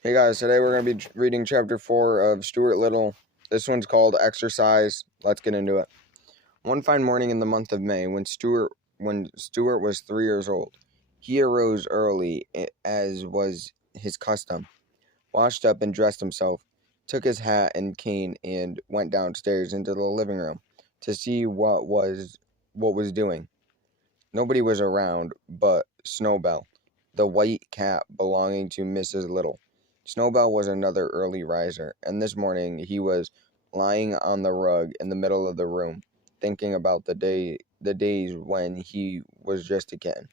Hey guys, today we're going to be reading chapter 4 of Stuart Little. This one's called Exercise. Let's get into it. One fine morning in the month of May, when Stuart was 3 years old, he arose early, as was his custom, washed up and dressed himself, took his hat and cane, and went downstairs into the living room to see what was doing. Nobody was around but Snowbell, the white cat belonging to Mrs. Little. Snowbell was another early riser, and this morning he was lying on the rug in the middle of the room, thinking about the days when he was just a kitten.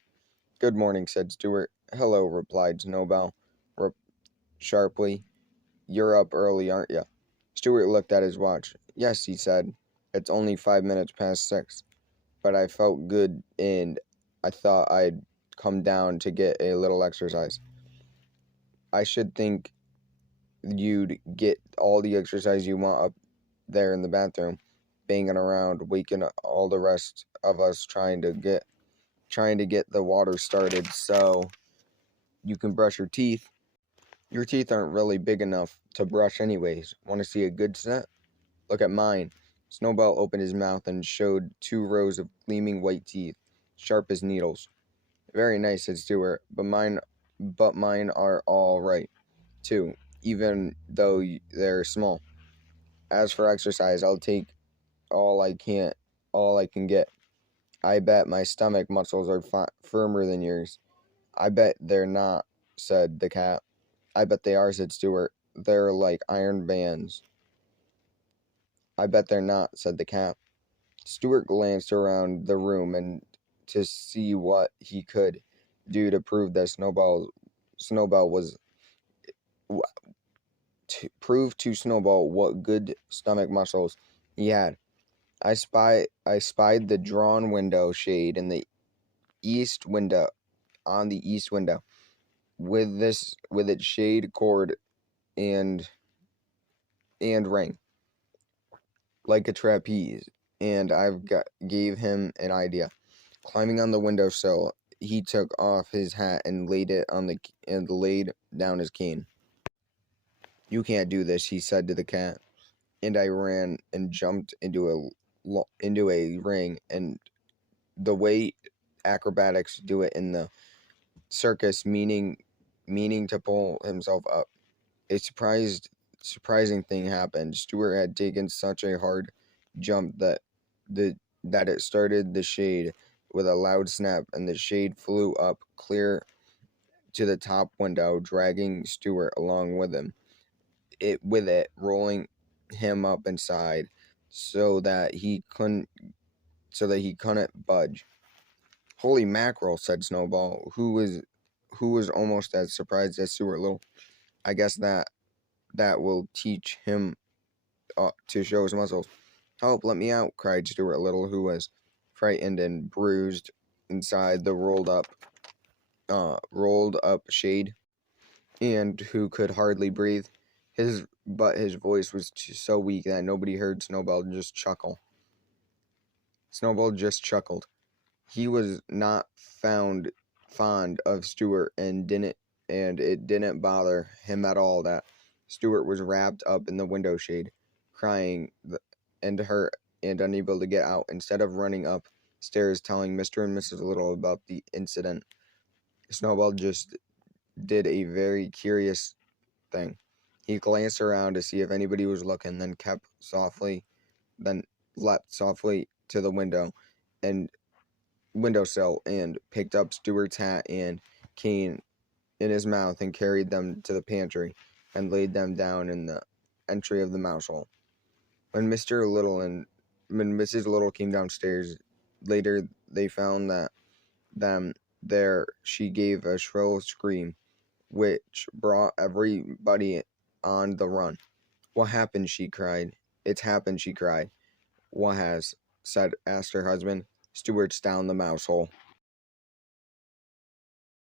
"Good morning," said Stuart. "Hello," replied Snowbell sharply. "You're up early, aren't you?" Stuart looked at his watch. "Yes," he said. "It's only 5 minutes past 6. But I felt good and I thought I'd come down to get a little exercise." "I should think you'd get all the exercise you want up there in the bathroom, banging around, waking all the rest of us trying to get the water started so you can brush your teeth. Your teeth aren't really big enough to brush anyways. Want to see a good set? Look at mine." Snowball opened his mouth and showed 2 rows of gleaming white teeth, sharp as needles. "Very nice," said Stuart, but mine are all right, too, even though they're small. As for exercise, I'll take all I can get. I bet my stomach muscles are firmer than yours." "I bet they're not," said the cat. "I bet they are," said Stuart. "They're like iron bands." "I bet they're not," said the cat. Stuart glanced around the room and to see what he could do to prove that Snowball was to prove to Snowball what good stomach muscles he had. I spied the drawn window shade in the east window on the east window, with its shade cord and ring like a trapeze, and gave him an idea. Climbing on the windowsill, he took off his hat and laid down his cane. "You can't do this," he said to the cat, and I ran and jumped into a ring, and the way acrobatics do it in the circus, meaning to pull himself up. A surprising thing happened. Stuart had taken such a hard jump that it started the shade with a loud snap, and the shade flew up clear to the top window, dragging Stuart along with him. With it rolling him up inside so that he couldn't budge. "Holy mackerel," said Snowball, who was almost as surprised as Stuart Little. "I guess that will teach him to show his muscles." "Help, let me out," cried Stuart Little, who was frightened and bruised inside the rolled up shade, and who could hardly breathe. His voice was so weak that nobody heard Snowball just chuckle. Snowball just chuckled. He was not fond of Stuart, and it didn't bother him at all that Stuart was wrapped up in the window shade, crying and hurt and unable to get out. Instead of running upstairs telling Mr. and Mrs. Little about the incident, Snowball just did a very curious thing. He glanced around to see if anybody was looking, then leapt softly to the windowsill and picked up Stuart's hat and cane in his mouth and carried them to the pantry and laid them down in the entry of the mouse hole. When Mrs. Little came downstairs later, they found them there. She gave a shrill scream, which brought everybody on the run. "What happened?" she cried. "It's happened," she cried. "What has?" asked her husband. "Stuart's down the mouse hole."